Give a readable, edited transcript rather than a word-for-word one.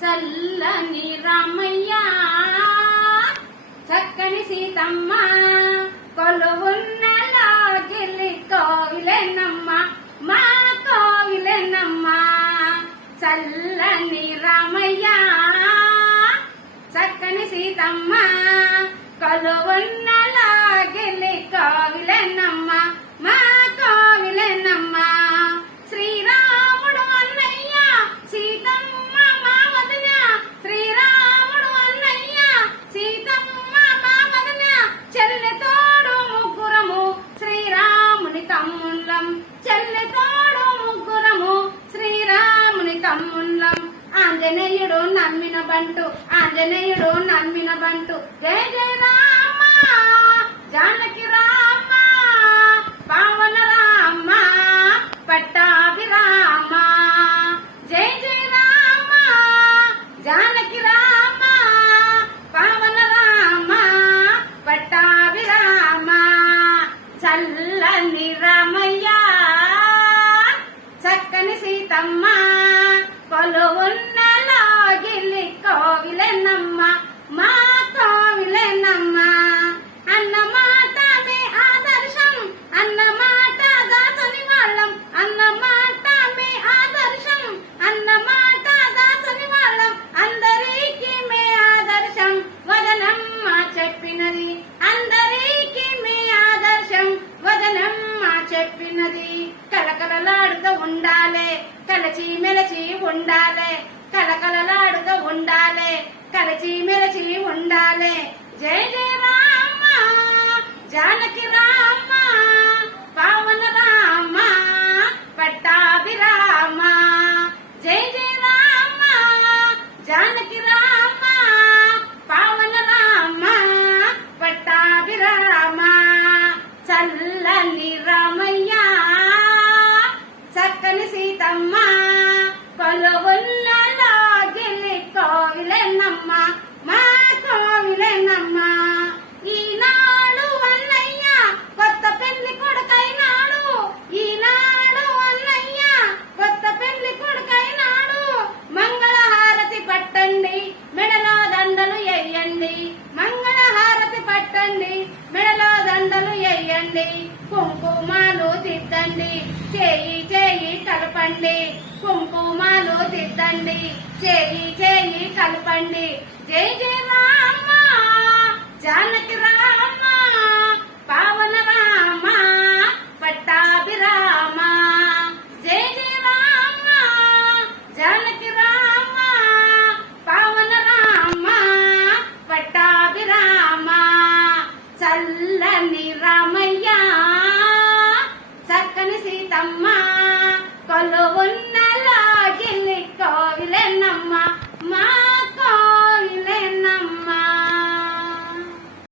చల్లని రామయ్య చక్కని సీతమ్మ కొలువున్నలో గిల్లి కోవిలేనమ్మ మా కోవిలేనమ్మ. చల్లని రామయ్య చక్కని సీతమ్మ కొలువున్నలో గిల్లి కోవిలేనమ్మ మా కోవిలేనమ్మ. శ్రీరాముడు అన్నయ్య సీతమ్మ మా వదిన, శ్రీరాముడు అన్నయ్య సీతమ్మ మా వదిన, చెల్లె తోడు ముగ్గురము శ్రీరాముని తమ్ముళ్ళం, చెల్లె తోడు ముగ్గురము శ్రీరాముని తమ్ముళ్ళం. ఆంజనేయుడు నమ్మిన బంటు, ఆంజనేయుడు నమ్మిన బంటు. జయ జయ రామ జానకి రామ పావన రామ పట్టాభిరామ. జయ జయ రామ జానకి రామ పావన రామ పట్టాభిరామ. చల్లని రామయ్య చక్కని సీతమ్మ కొలువున్నలో గిల్లి కోవిలేనమ్మ మా కోవిలేనమ్మ. అన్నమాట మే ఆదర్శం, అన్నమాట దాసని వాళ్ళం, అన్నమాట మే ఆదర్శం, అన్నమాట దాసని వాళ్ళం. అందరికీ మే ఆదర్శం వదనమ్మ చెప్పినది, అందరికీ మే ఆదర్శం వదనమ్మ చెప్పినది. కలకలలాడుతూ ఉండాలే, కలచి మెలచి ఉండాలే, కలకలలాడుతూ ఉండాలే, కలచి మెలచి ఉండాలే. జయ జయ రామ జానకి రామ పావన రామ పట్టాభిరామ. జయ జయ రామ జానకి రామ పావన రామ పట్టాభిరామ. చల్లని రామయ్య చక్కని సీతమ్మ కొలువున్నలో గిల్లి కోవిలేనమ్మ మా కోవిలేనమ్మ. ఈనాడు అన్నయ్య కొత్త పెళ్లి కొడుకైనాడు, ఈనాడు అన్నయ్య కొత్త పెళ్లి కొడుకైనాడు. మంగళహారతి పట్టండి మెడలో దండలు ఎయ్యండి, మంగళహారతి పట్టండి మెడలో దండలు ఎయ్యండి. కుంకుమాలు దిద్దండి చేయి చేయి కలపండి, కుంకుమాలు దిద్దండి చేయి చేయి కలపండి. జై జయ రామ జానకి రామ పావన రామ పట్టాభిరామ. జయ జయ రామ జానకి రామ పావన రామ పట్టాభిరామ. చల్లని రామ